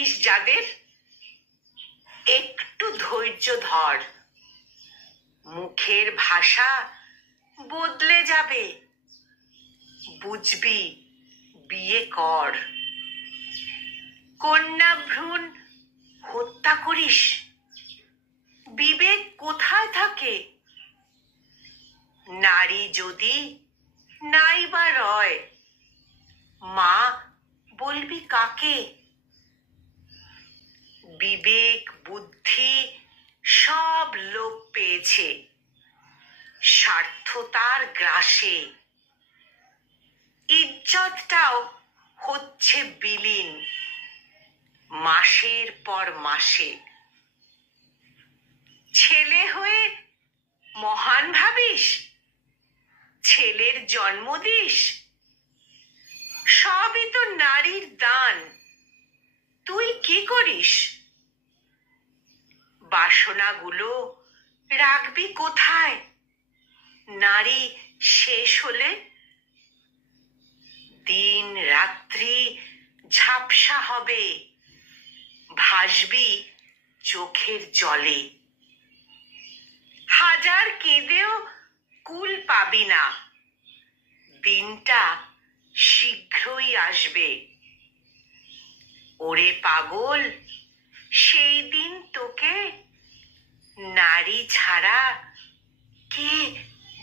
থাকিস যাদের, একটু ধৈর্য ধর। মুখের ভাষা বদলে যাবে, বুঝবি, বিয়ে কর। কন্যা ভ্রূণ হত্যা করিস, বিবেক কোথায় থাকে? নারী যদি নাই বা রয়, মা বলবি কাকে? বিবেক বুদ্ধি সব লোপ পেয়েছে স্বার্থতার গ্রাসে। ইজ্জতটাও হচ্ছে বিলীন মাসের পর মাসে। ছেলে হয়ে মহান ভাবিস, ছেলের জন্ম দিস, সবই তো নারীর দান, তুই কি করিস? বাসনাগুলো রাখবি কোথায় নারী শেষ হলে? দিন রাত্রি ঝাপসা হবে, ভাসবি চোখের জলে। হাজার কেঁদেও কুল পাবি না, দিনটা শীঘ্রই আসবে। ওরে পাগল, সেই দিন তোকে নারী ছাড়া কে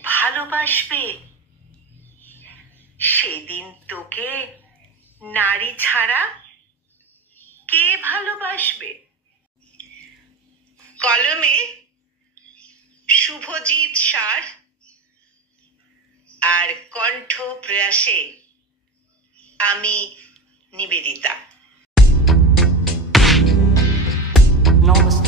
ভালোবাসবে? সেদিন তোকে নারী ছাড়া কে ভালোবাসবে? কলমে শুভজিৎ সার আর কণ্ঠ প্রয়াসে আমি নিবেদিতা। নমস্কার।